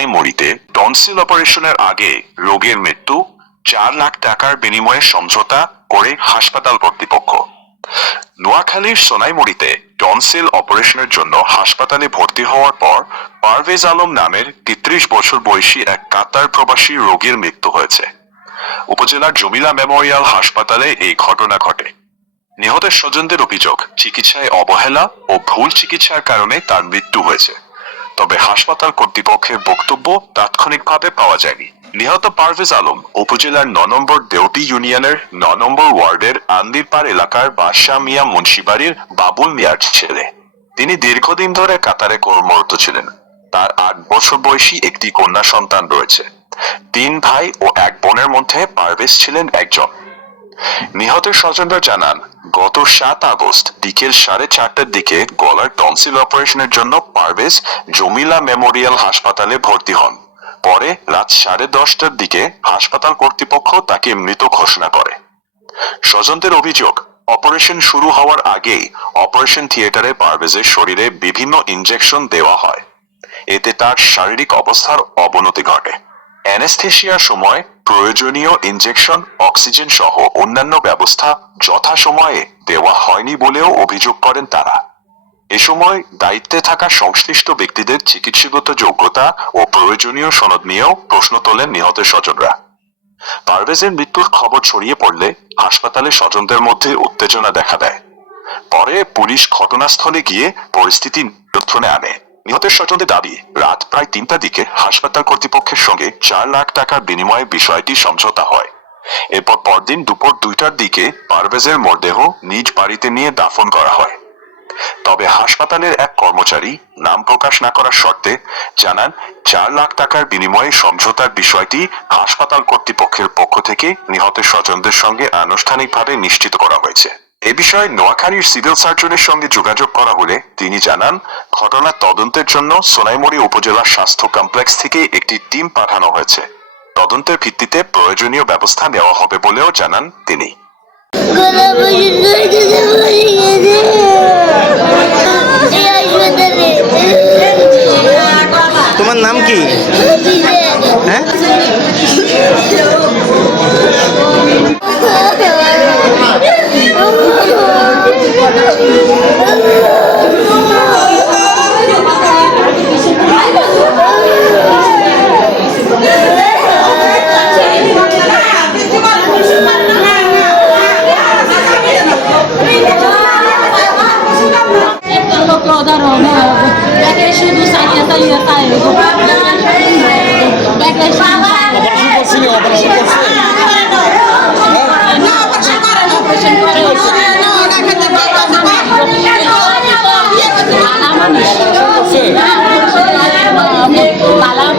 সোনাইমুড়িতে tonsil অপারেশনের আগে রোগীর মৃত্যু, 4 লাখ টাকার বিনিময়ে সমঝোতা করে হাসপাতাল কর্তৃপক্ষ। নোয়াখালীর সোনাইমুড়িতে টনসিল অপারেশনের জন্য হাসপাতালে ভর্তি হওয়ার পর পারভেজ আলম নামের 33 বছর বয়সী এক কাতার প্রবাসী রোগীর মৃত্যু হয়েছে। উপজেলার জমিলা মেমোরিয়াল হাসপাতালে এই ঘটনা ঘটে। নিহতের স্বজনদের অভিযোগ, চিকিৎসায় অবহেলা ও ভুল চিকিৎসার কারণে তার মৃত্যু হয়েছে। তবে হাসপাতাল কর্তৃপক্ষের বক্তব্য তাৎক্ষণিকভাবে পাওয়া যায়নি। নিহত পারভেজ আলম উপজেলার 9 নম্বর দেউটি ইউনিয়নের 9 নম্বর ওয়ার্ডের আন্দিরপাড় এলাকার বাদশাহ মিয়া মুন্সিবাড়ির বাবুল মিয়ার ছেলে। তিনি দীর্ঘদিন ধরে কাতারে কর্মরত ছিলেন। তার 8 বছর বয়সী একটি কন্যা সন্তান রয়েছে। 3 ভাই ও 1 বোনের মধ্যে পারভেজ ছিলেন একজন। নিহতের স্বজনরা জানান, গত 7 আগস্ট বিকেল 4:30টার দিকে গলার টনসিল অপারেশনের জন্য পারভেজ জমিলা মেমোরিয়াল হাসপাতালে ভর্তি হন। পরে রাত 10:30টার দিকে হাসপাতাল কর্তৃপক্ষ তাকে মৃত ঘোষণা করে। স্বজনদের অভিযোগ, অপারেশন শুরু হওয়ার আগেই অপারেশন থিয়েটারে পারভেজের শরীরে বিভিন্ন ইনজেকশন দেওয়া হয়। এতে তার শারীরিক অবস্থার অবনতি ঘটে। অ্যানেস্থেশিয়ার সময় প্রয়োজনীয় ইনজেকশন, অক্সিজেন সহ অন্যান্য ব্যবস্থা যথাসময়ে দেওয়া হয়নি বলেও অভিযোগ করেন তারা। এ সময় দায়িত্বে থাকা সংশ্লিষ্ট ব্যক্তিদের চিকিৎসাগত যোগ্যতা ও প্রয়োজনীয় সনদ নিয়েও প্রশ্ন তোলেন নিহতের স্বজনরা। পারভেজের মৃত্যুর খবর ছড়িয়ে পড়লে হাসপাতালে স্বজনদের মধ্যে উত্তেজনা দেখা দেয়। পরে পুলিশ ঘটনাস্থলে গিয়ে পরিস্থিতি নিয়ন্ত্রণে আনে। নিহতের স্বজনদের দাবি, রাত প্রায় 3টার দিকে হাসপাতাল কর্তৃপক্ষের সঙ্গে 4 লাখ টাকার বিনিময়ে বিষয়টি সমঝোতা হয়। এরপর পরদিন দুপুর 2টার দিকে পারভেজের মরদেহ নিজ বাড়িতে নিয়ে দাফন করা হয়। তবে হাসপাতালের এক কর্মচারী নাম প্রকাশ না করার শর্তে জানান, 4 লাখ টাকার বিনিময়ে সমঝোতার বিষয়টি হাসপাতাল কর্তৃপক্ষের পক্ষ থেকে নিহতের স্বজনদের সঙ্গে আনুষ্ঠানিকভাবে নিশ্চিত করা হয়েছে। এ বিষয়ে নোয়াখালীর সিভিল সার্জনের সঙ্গে যোগাযোগ করা হলে তিনি জানান, ঘটনার তদন্তের জন্য সোনাইমুড়ি উপজেলা স্বাস্থ্য কমপ্লেক্স থেকে একটি টিম পাঠানো হয়েছে। তদন্তের ভিত্তিতে প্রয়োজনীয় ব্যবস্থা নেওয়া হবে বলেও জানান তিনি। তোমার নাম কি? হ্যাঁ,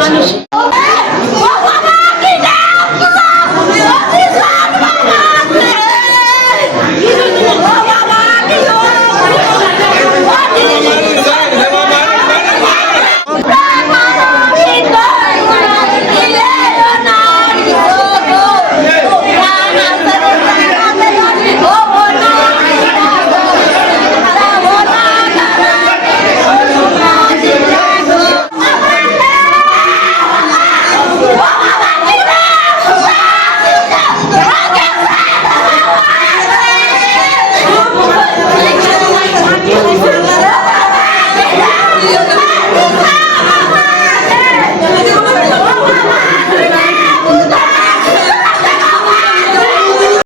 মানুষ